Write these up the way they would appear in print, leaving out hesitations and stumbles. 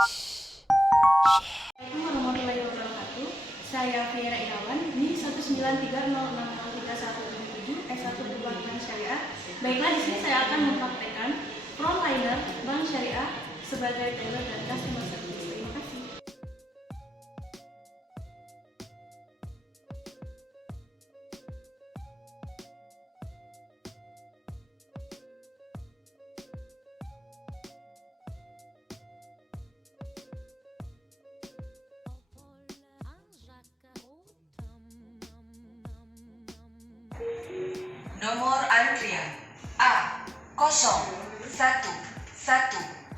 Assalamualaikum warahmatullahi wabarakatuh. Saya Fiera Irawan, NIM 193060317 S1 Perbankan Syariah. Baiklah, di sini saya akan mempraktekkan frontliner Bank Syariah sebagai teller dan customer service. Terima kasih. Nomor antrian A011.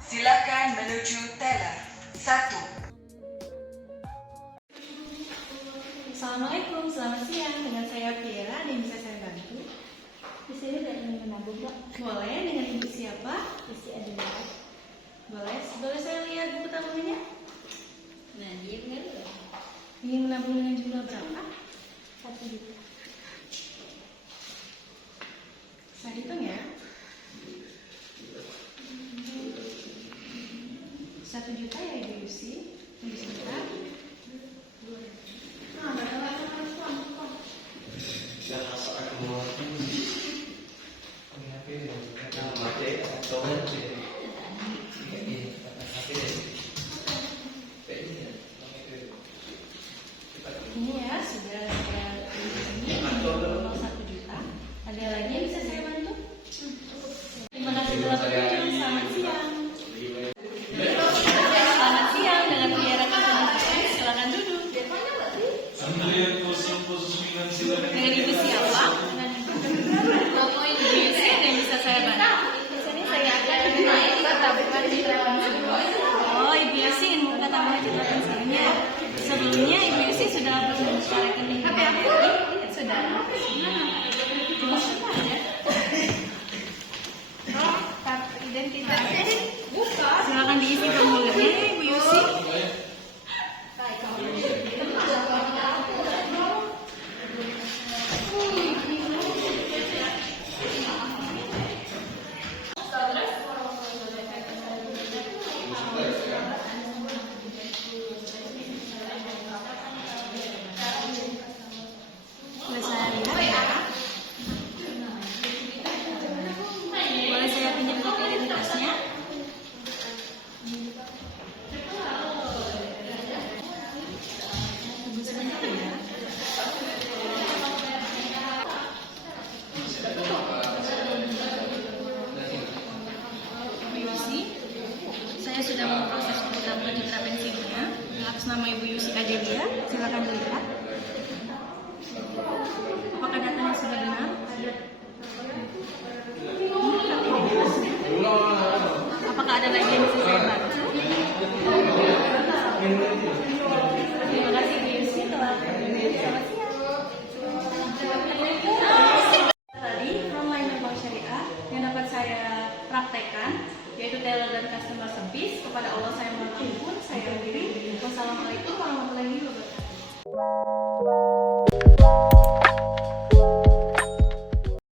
Silakan menuju teller 1. Assalamualaikum, selamat siang. Dengan saya Fiera, ada yang bisa saya bantu? Di sini ada yang menabung, Mbak. Boleh, dengan ibu siapa? Isi ada. Boleh saya lihat buku tabungannya? Nah, dia benar. Ingin menabung dengan jumlah berapa? 1 juta. Saya hitung ya. 1 juta ya Ibu Yusi. Tunggu sebentar. Ini ya sudah saya ini nomor 1 juta. Ada lagi yang bisa saya bantu? Terima kasih telah berkunjung. Selamat siang. Selamat siang dengan Fiera Customer Service. Silakan duduk. Dengan ibu siapa? Oh, ibu Yusi, ada yang bisa saya bantu? Di sini saya akan menaikkan tabungan di rekening. Oh, Ibu Yusi ingin membuka tabungan di rekeningnya. Sebelumnya Ibu Yusi sudah membuka rekening. Tapi aku Sudah. Cuma sebentar ya. kartu identitas. Buka. Silakan diisi formulirnya ya, Ibu Yusi. Boleh saya lihat ya? Boleh saya pinjam kartu identitasnya? Tunggu sebentar ya. Ibu Yusi, saya sudah memproses buku tabungan citra pensiunnya atas nama Ibu Yusi Adelia. Silakan dilihat. Apakah datanya sudah benar? Apakah ada lagi yang bisa saya bantu? Terima kasih Bu Yusi telah hadir. Selamat siang. Tadi frontliner Bank Syariah yang dapat saya praktekkan yaitu teller dan customer service. Kepada Allah saya mohon ampun, saya akhiri. Wassalamualaikum warahmatullahi wabarakatuh.